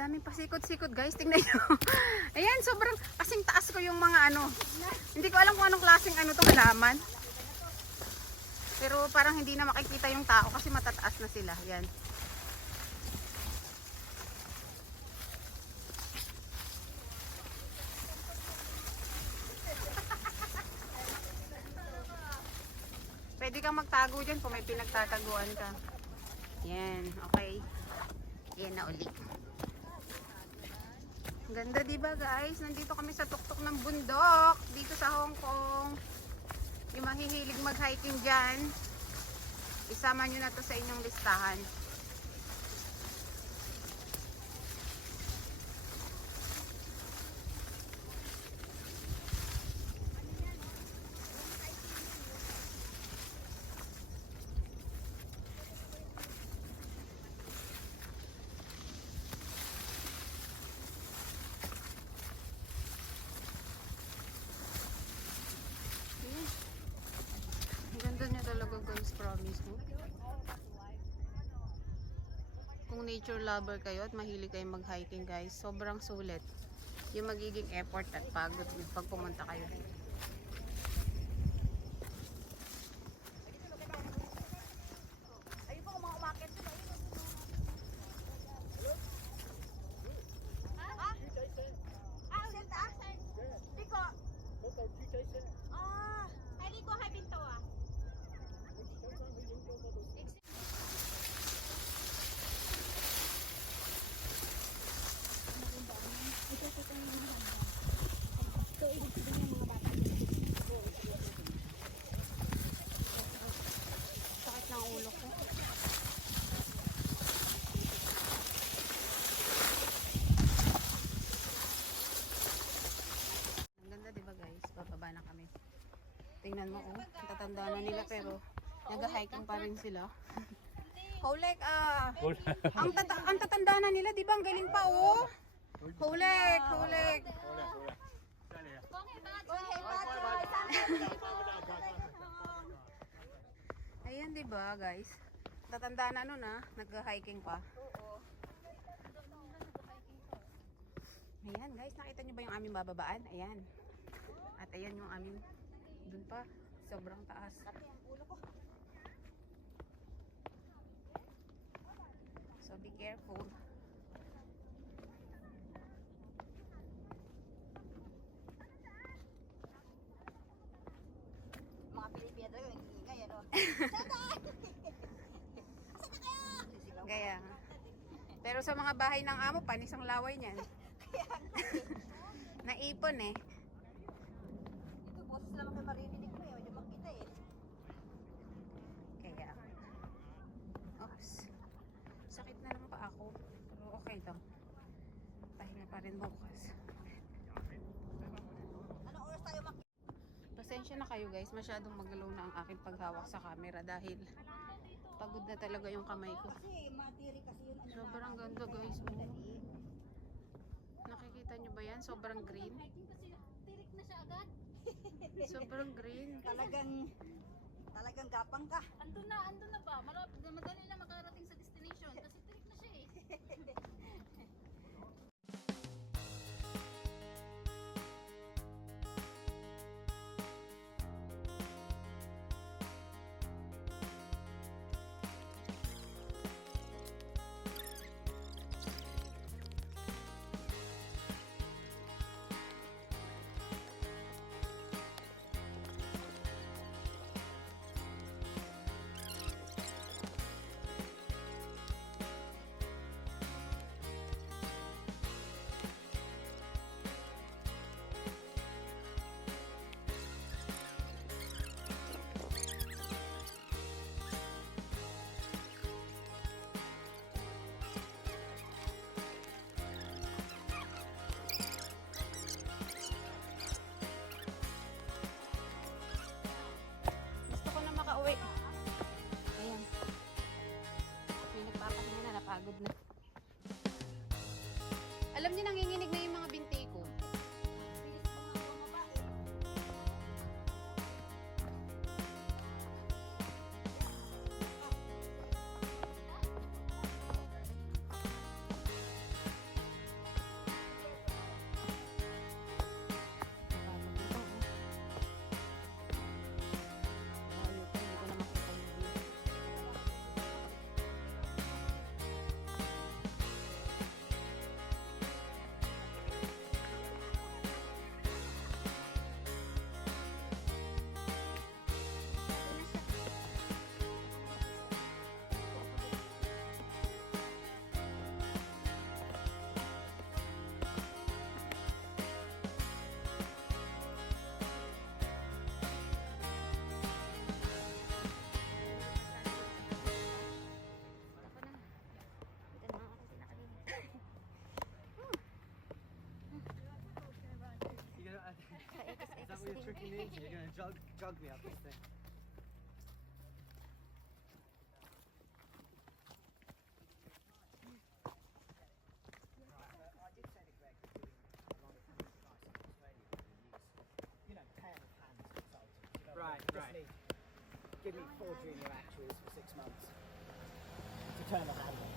daming pasikot-sikot guys, tingnan nyo. Ayan, sobrang kasing taas ko yung mga ano. Hindi ko alam kung anong klaseng ano to halaman. Pero parang hindi na makikita yung tao kasi matataas na sila. Ayan. Pwede kang magtago dyan kung may pinagtataguan ka. Yan, okay. Yan na uli. Ganda diba guys? Nandito kami sa tuktok ng bundok. Dito sa Hong Kong. Yung mahihilig mag-hiking dyan, isama nyo na to sa inyong listahan. Ganda niya talaga guys, promise mo. Kung nature lover kayo at mahilig kayo mag-hiking guys, sobrang sulit yung magiging effort at pagod pag pumunta kayo dito. Sakit ng ulo ko. Ang ganda diba guys? Bababa na kami. Tingnan mo oh, tatanda na nila pero nag-hiking pa rin sila. Hulek ang tatanda na nila, di ba? Ang galing pa oh. Hulek. Ayan di ba guys? Tatanda na nun nag-hiking pa. Ayan guys, nakita nyo ba yung aming bababaan? Ayan. At ayan yung aming dun pa. Sobrang taas. So be careful. Mga Pilipino talaga yung ingay, ano? Gaya. Pero sa mga bahay ng amo, panis ang laway niyan. Naipon eh. Ito, boses lang kayo maririnig mo eh. Medyo makita eh. Kaya. Oops. Sakit na lang pa ako. Pero okay lang. Pahinga pa rin bukas. Anong oras tayo makita? Pasensya na kayo guys. Masyadong magalaw na ang aking paghawak sa camera dahil pagod na talaga yung kamay ko. Kasi matiri kasi yun. Ano, Sobrang ganda guys. Oh. Nakikita nyo ba yan? Sobrang green. Tirik na siya agad. Sobrang green. Talagang gapang ka. Andun na ba? Madali lang makarating sa destination kasi tirik na siya eh. Gusto ko na makauwi. Ayan. May nagpapahinga na, napagod na. Alam niyo, nanginginig na yung mga binti ko. You're going to jog me up this thing. Right, right. Give me 4 junior actuaries for 6 months to turn the handle.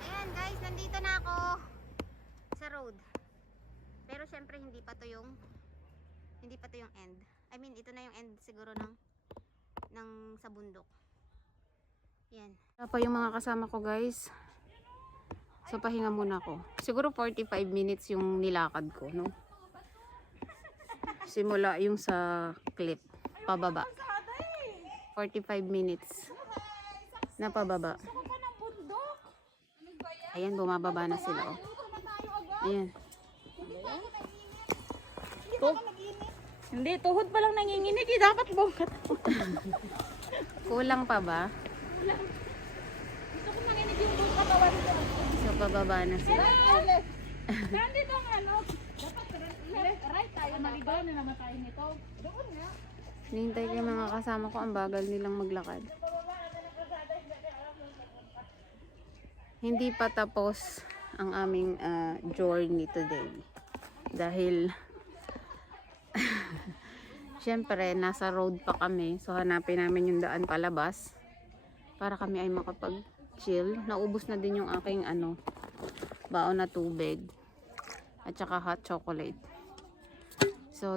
Ayan guys, nandito na ako sa road. Pero syempre hindi pa to yung end. I mean, ito na yung end siguro ng sa bundok. Yan. Wala pa yung mga kasama ko guys. So pahinga muna ako. Siguro 45 minutes yung nilakad ko, no? Simula yung sa clip pababa. 45 minutes na pababa. Ayan, bumababa na sila, oh. Ayan. Hindi, tuhod pa lang nanginginig. Dapat bongkat. Kulang pa ba? Gusto ko nanginig yung buong katawan ko. So pababa na sila. Nandito ang ano. Dapat right tayo. Maligaw na naman tayo nito. Doon nga. Hinihintay ko yung mga kasama ko. Ang bagal nilang maglakad. Hindi pa tapos ang aming journey today. Dahil syempre nasa road pa kami. So hanapin namin yung daan palabas para kami ay makapag-chill. Naubos na din yung aking baon na tubig at saka hot chocolate. So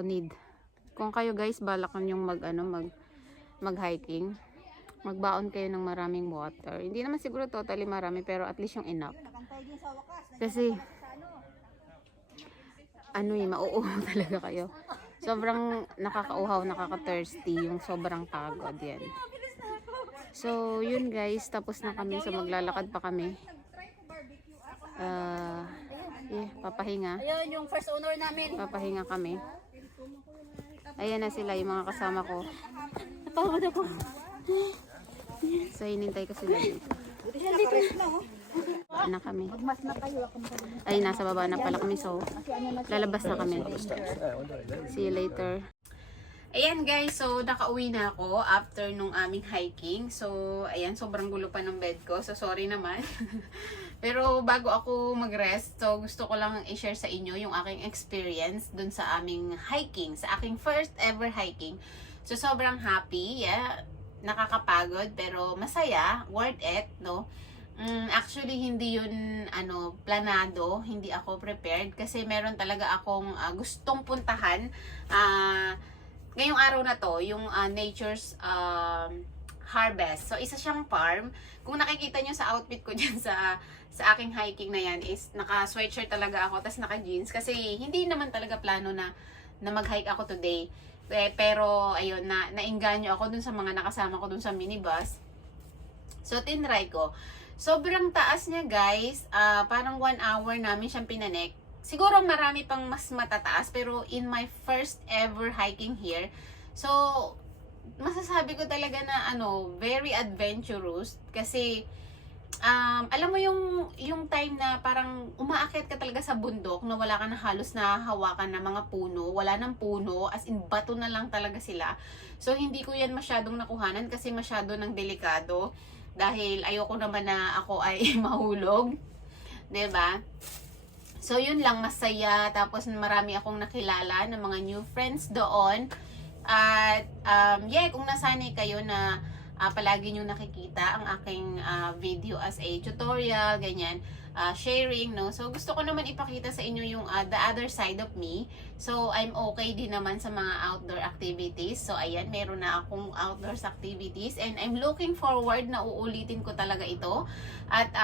kung kayo guys balak nyong mag-hiking, magbaon kayo ng maraming water. Hindi naman siguro totally marami pero at least yung enough. Kasi mauuhaw talaga kayo. Sobrang nakakauhaw, nakaka-thirsty, yung sobrang pagod yan. So yun guys, tapos na kami. So maglalakad pa kami. Papahinga. Ayun yung first owner namin. Papahinga kami. Ayan na sila yung mga kasama ko. Napagod ako. So hinintay ko sila dito. Na kami. Ay, nasa baba na pala kami. So lalabas na kami. See you later. Ayan guys, so nakauwi na ako after nung aming hiking. So ayan, sobrang gulo pa ng bed ko. So sorry naman. Pero bago ako mag-rest, so gusto ko lang i-share sa inyo yung aking experience dun sa aming hiking. Sa aking first ever hiking. So sobrang happy, yeah. Nakakapagod pero masaya, worth it, no? Actually hindi yun planado, hindi ako prepared kasi meron talaga akong gustong puntahan ngayong araw na to, yung Nature's Harvest. So isa siyang farm. Kung nakikita nyo sa outfit ko dyan sa aking hiking na yan is naka sweatshirt talaga ako tas naka jeans kasi hindi naman talaga plano na mag-hike ako today. Pero ayun, nainganyo ako dun sa mga nakasama ko dun sa minibus. So tinry ko. Sobrang taas niya guys. Parang 1 hour namin siyang pinanek. Siguro marami pang mas matataas pero in my first ever hiking here. So masasabi ko talaga na very adventurous kasi alam mo yung time na parang umaakyat ka talaga sa bundok na wala ka na halos na hawakan na mga puno, wala nang puno, as in bato na lang talaga sila. So hindi ko yan masyadong nakuhanan kasi masyado ng delikado dahil ayoko naman na ako ay mahulog, 'di ba? So yun lang, masaya, tapos marami akong nakilala ng mga new friends doon. At kung nasanay kayo na palagi nyo nakikita ang aking video as a tutorial, ganyan, sharing, no? So, gusto ko naman ipakita sa inyo yung the other side of me. So, I'm okay din naman sa mga outdoor activities. So, ayan, meron na akong outdoors activities and I'm looking forward na uulitin ko talaga ito at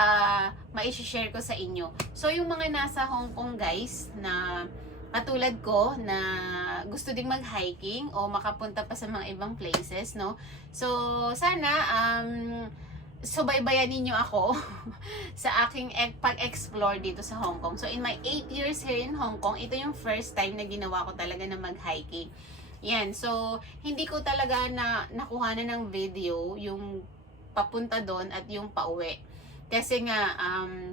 ma-share ko sa inyo. So, yung mga nasa Hong Kong guys na katulad ko na gusto ding mag-hiking o makapunta pa sa mga ibang places, no? So, sana subaybayan ninyo ako sa aking pag-explore dito sa Hong Kong. So, in my 8 years here in Hong Kong, ito yung first time na ginawa ko talaga na mag-hiking. Yan. So, hindi ko talaga nakuha na ng video yung papunta doon at yung pauwi. Kasi nga,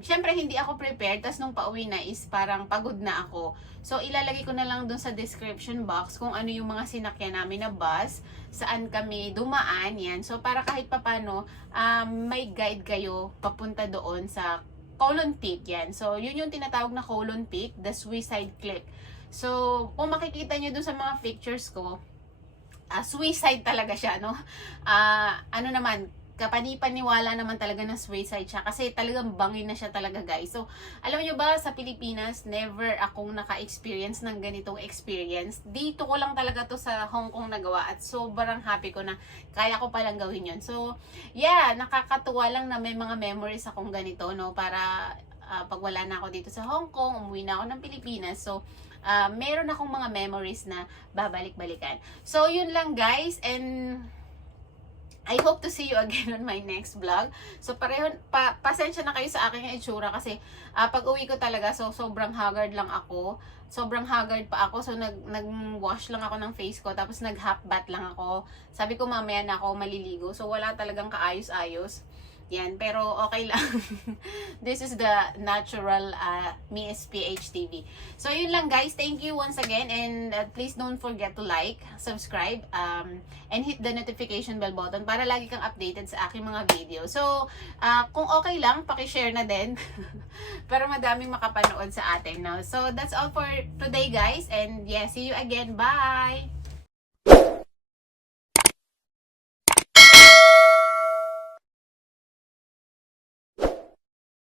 syempre hindi ako prepared, tas nung pauwi na is parang pagod na ako. So, ilalagay ko na lang dun sa description box kung ano yung mga sinakyan namin na bus, saan kami dumaan, yan. So, para kahit papano, may guide kayo papunta doon sa Colon Peak, yan. So, yun yung tinatawag na Colon Peak, the Suicide Cliff. So, kung makikita nyo dun sa mga pictures ko, suicide talaga siya, no? Ano naman, kapani-paniwala naman talaga na suicide siya kasi talagang bangin na siya talaga, guys. So, alam niyo ba, sa Pilipinas, never akong naka-experience ng ganitong experience. Dito ko lang talaga to sa Hong Kong nagawa at sobrang happy ko na kaya ko palang gawin yun. So, yeah, nakakatuwa lang na may mga memories akong ganito, no? Para pag wala na ako dito sa Hong Kong, umuwi na ako ng Pilipinas. So, meron akong mga memories na babalik-balikan. So, yun lang, guys. And I hope to see you again on my next vlog. So, pasensya na kayo sa aking itsura kasi pag uwi ko talaga, so sobrang haggard lang ako. Sobrang haggard pa ako. So, nag-wash lang ako ng face ko. Tapos, nag-half bath lang ako. Sabi ko, mamaya na ako maliligo. So, wala talagang kaayos-ayos. Yan, pero okay lang. This is the natural Miss PH TV. So, yun lang, guys. Thank you once again. And please don't forget to like, subscribe, and hit the notification bell button para lagi kang updated sa aking mga video. So, kung okay lang, pakishare na din para madaming makapanood sa atin. No? So, that's all for today, guys. And yeah, see you again. Bye!